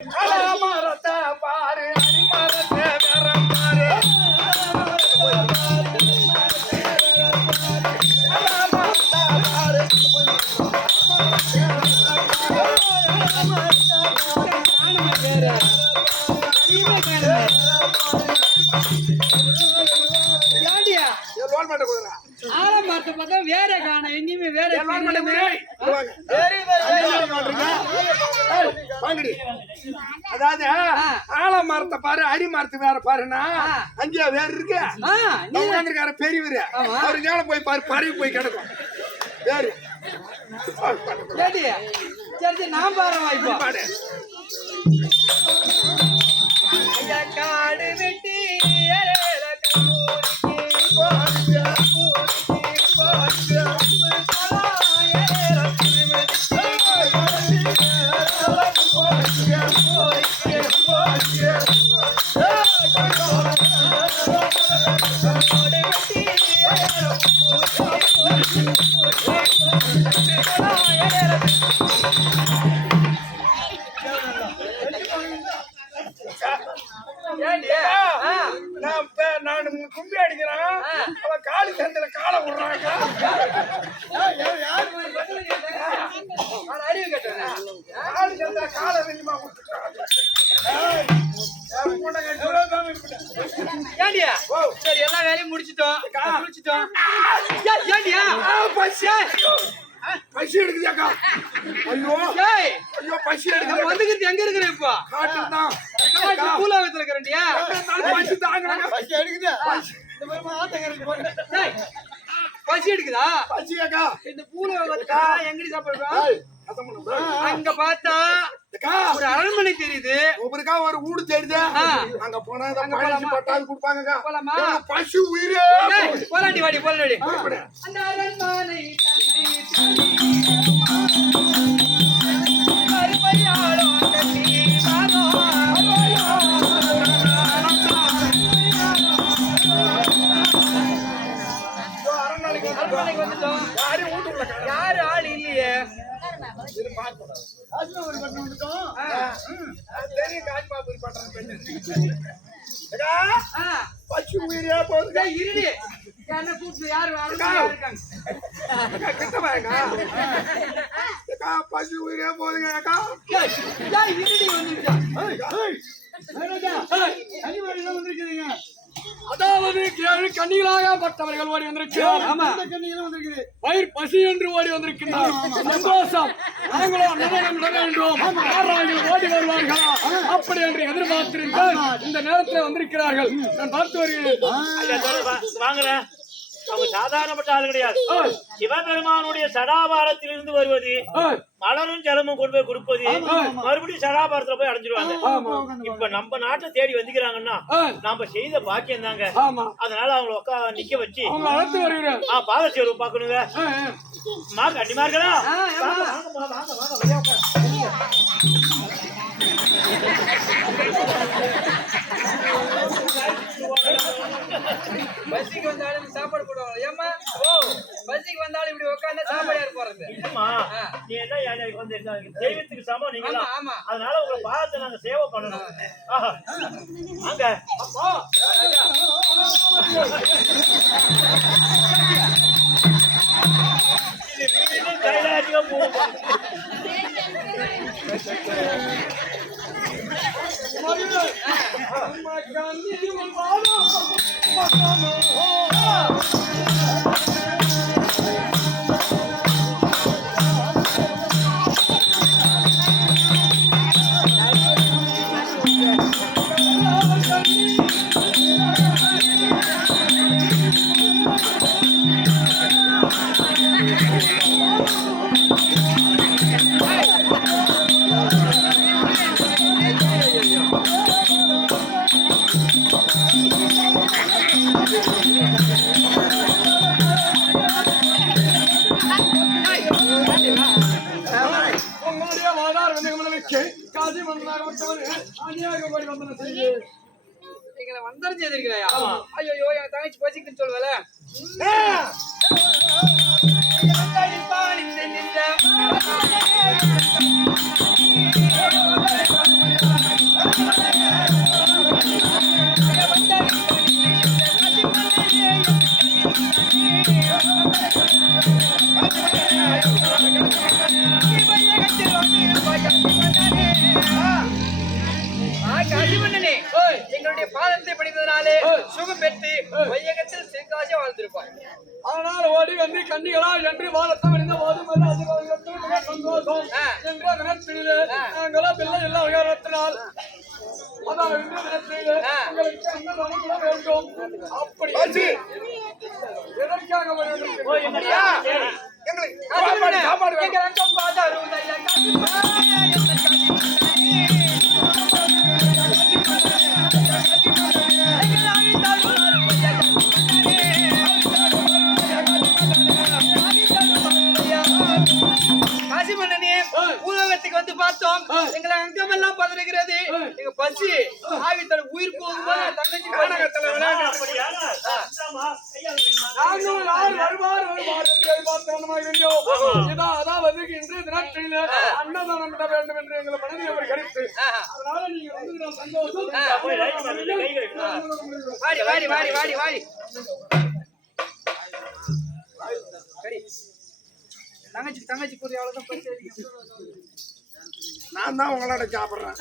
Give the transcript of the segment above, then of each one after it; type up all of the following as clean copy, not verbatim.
மரத்தை பாரு அடி மரத்தை வேறம் பாரு ஆலமரத்தை பார்த்தா வேற காணும் எங்கேயுமே வேற அதாவது ஆலமரத்தை பாரு அடி மரத்து வேற பாருன்னா அங்கேயா வேற இருக்கு உட்காந்துருக்காரு பெரியவரு அவரு மேல போய் பாரு பறவை போய் கிடக்கும் வேறு சரி நான் பாரு வாய்ப்பாடு காடு வெட்டி நான் கும்பி அடிக்கிறான் அவன் காலி சந்தில காலை விடுறாங்க காலி சந்தில காலை வெளியமா ஏண்டியா சரி எல்லா வேலையும் முடிச்சிட்டோம் ஏண்டியா பசி எடுக்குதாக்கா ஐயோ ஐயோ பசி எடுக்குது வந்துக்கிறது எங்க இருக்கிற இப்போ காட்டுல தான் பூலோகத்துல இருக்கிறண்டியா பசி தாங்க பசி எடுக்குது பசி எடுக்குதா பசியாக்கா இந்த பூலோகத்துக்கா எங்கடி சாப்பிடுறோம் அங்க பார்த்தா ஒரு அரண்மனை தெரியுது ஒவ்வொருக்கா ஒரு ஊடு தெரியுது அங்க போனா பட்டாது கொடுப்பாங்க போலாமா பசு உயிரே போலாண்டி வாடி போலாண்டி அந்த அரண்மனை அரண்மனைக்கு வந்துட்டோம் யாரு ஆள் இல்லையே பச்சு உயிரே போகுது இருடி என்ன கூப்பிட்டு யாரு பச்சு உயிரே போகுதுங்க இருடி வந்துருக்கீங்க அதாவது ஏழு கண்ணிகளாகப்பட்டவர்கள் ஓடி வந்திருக்கிறார் வயிறு பசி என்று ஓடி வந்திருக்கிறார் சந்தோஷம் நாங்களோ என்றோம் ஓடி வருவார்களா அப்படி என்று எதிர்பார்த்திருந்தால் இந்த நேரத்தில் வந்திருக்கிறார்கள் நான் பார்த்து வருகிறேன் வாங்கல அவங்க சாதாரணப்பட்ட ஆள் கிடையாது சிவபெருமானுடைய சடாபாரத்தில் இருந்து வருவது மலரும் ஜலமும் கொண்டு போய் கொடுப்பது மறுபடியும் சடாபாரத்துல போய் அடைஞ்சிருவாங்க இப்ப நம்ம நாட்டை தேடி வந்துக்கிறாங்கன்னா நாம செய்த பாக்கியம் தாங்க அதனால அவங்கள நிக்க வச்சு பாதச்சேர்வு பாக்கணுங்க கண்டிப்பா இருக்கலாம் பஸ்ஸுக்கு வந்தாலும் சாப்பாடு போடுவாங்க ஏமா பஸ்ஸுக்கு வந்தாலும் இப்படி உட்கார்ந்தா சாப்பாடு யார் போறது நீ என்ன வந்து தெய்வத்துக்கு சமம் நீங்க அதனால உங்க பாதத்தை நாங்க சேவை பண்ணணும் அங்க இது கைலாசியா போகும் வந்தரம் செய்திருக்கிறாயா ஐயோ என் தங்கச்சி பசிக்குன்னு சொல்லுவல அவருடைய பாதத்தை படித்ததனாலே சுகம் பெற்று வையகத்தில் சிறுகாசி வாழ்ந்திருப்பார். ஆனால் ஓடி வந்து கண்ணிகளா என்று வாழத்தம் இருந்த போதும் சந்தோஷம் என்ற தினத்திலே நாங்களோ பிள்ளை எல்லா விகாரத்தினால் வேண்டும். அப்படி எதற்காக சாப்பாடு உலகத்துக்கு வந்து பார்த்தோம். எங்களை அங்கமெல்லாம் பதறுகிறது. எங்க பசி ஆவி தர உயிர் போகும்போது தங்கச்சி நாடகத்துல அதாவது இன்று தினத்தில அன்னதானம் விட வேண்டும் என்று எங்களை மனதை அவர் கருத்து. அதனால நீங்க வந்து சந்தோஷம். வாடி வாடி வாடி வாடி வாடி தங்கச்சி தங்கச்சி புரிய அவ்வளவுதான். நான் தான் உங்களோட சாப்பிடுறேன்.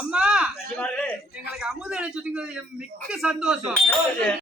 அம்மா எங்களுக்கு அமுத மிக்க சந்தோஷம்.